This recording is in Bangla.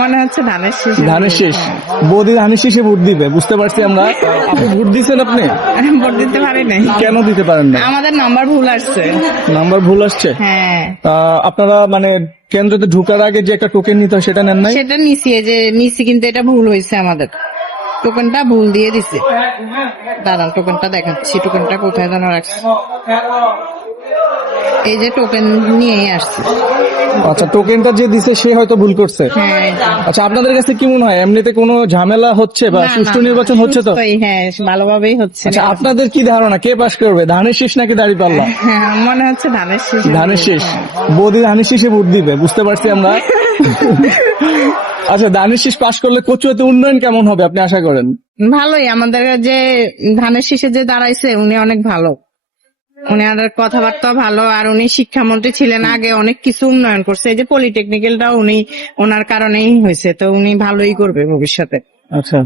মনে হচ্ছে ধানের শীষ। ধানের শীষ। বৌদি ধানের শীষে ভোট দিবে, বুঝতে পারছি আমরা। আপনি ভোট দিচ্ছেন? আপনি ভোট দিতে পারি নাই। কেন দিতে পারেন না? আমাদের নাম্বার ভুল আসছে। নাম্বার ভুল আসছে? হ্যাঁ, আপনারা মানে কেন্দ্রতে ঢোকার আগে যে একটা টোকেন নিতে হয় সেটা নেন নাই? সেটা নিছি কিন্তু এটা ভুল হয়েছে। আমাদের টোকেনটা ভুল দিয়ে দিছে। দাঁড়ান, টোকেনটা দেখাচ্ছি। টোকেনটা কোথায় যেন রাখছি। এই যে টোকেন নিয়েই আসছে। আচ্ছা, টোকেনটা যে দিছে সে হয়তো ভুল করছে। হ্যাঁ, আচ্ছা, আপনাদের কাছে কি মনে হয়, এমনিতে কোনো ঝামেলা হচ্ছে বা না, না, সুষ্ঠু নির্বাচন হচ্ছে তো? সুস্থই, হ্যাঁ, ভালোভাবেই হচ্ছে। আচ্ছা, আপনাদের কি ধারণা কে পাশ করবে, ধানের শীষ নাকি দাঁড়িপাল্লা? হ্যাঁ, মনে হচ্ছে ধানের শীষ। ধানের শীষ। বৌদি ধানের শীষে ভোট দিবে, বুঝতে পারছি আমরা। আচ্ছা, ধানের শীষ পাশ করলে কচুয়াতে উন্নয়ন কেমন হবে আপনি আশা করেন? ভালোই। আমাদের যে ধানের শীষে যে দাঁড়াইছে উনি অনেক ভালো। উনি আর কথাবার্তা ভালো, আর উনি শিক্ষামন্ত্রী ছিলেন আগে, অনেক কিছু উন্নয়ন করছে। এই যে পলিটেকনিক্যালটাও ওনার কারণেই হয়েছে, তো উনি ভালোই করবে ভবিষ্যতে। আচ্ছা।